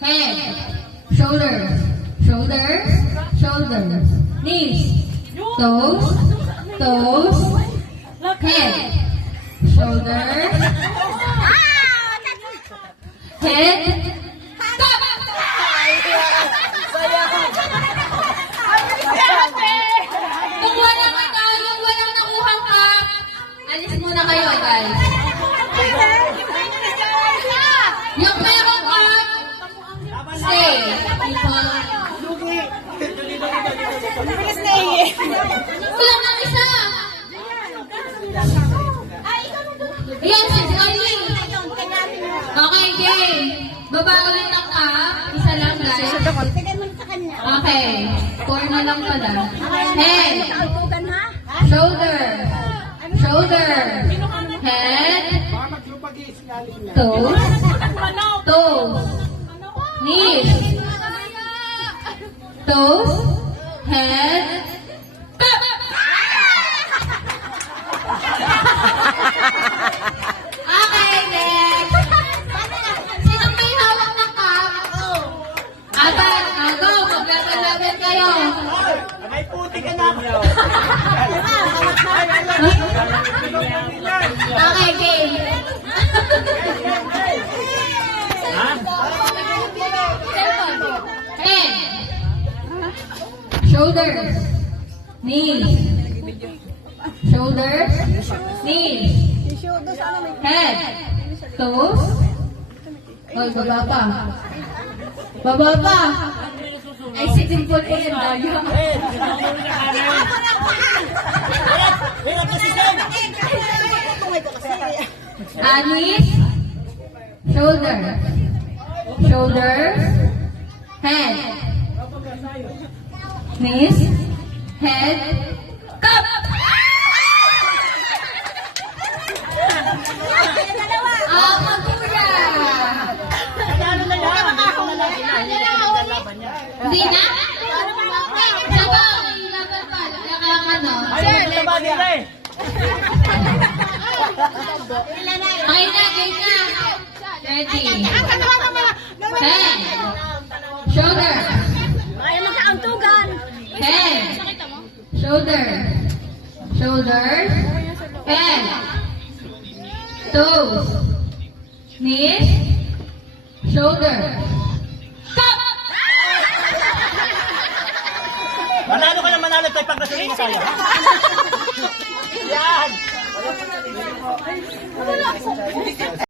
head, shoulders, shoulders, shoulders, knees, toes, toes, head, shoulders, head, kung walang yung walang nakuhang cup, alis muna kayo, guys. Yung merong cup, stay. Kulang ng isa. Ayan, si Scarling. Okay, game. Baba ulit ang cup. Isa lang, guys. Okay. 4 na lang pala. Head. Shoulder. Shoulder. Head. Toes. Toes. Knees. Toes. Head. Okay, next. Sinong may hawak ng cup? Apat. Go. Maglaban-laban kayo. May puti ka na. Okay, game. Head. Shoulders. Knees. Shoulders. Knees. Head. Toes. Oy, baba pa. Baba pa. Ay, si Dimple ko yung daya. Knees. Shoulders. Shoulders. Head. Knees. Head. Cup! Magkuya! Hindi na? Sabang, ilaban pa. Kailangan ano? Sir, tabagin na eh. Okay na, game na. Ready. Head. Shoulder. Head. Shoulder. Shoulders. Head. Toes. Knees. Shoulder. Cup! Manalo ka na manalo tayo pag nasulina tayo. Yan!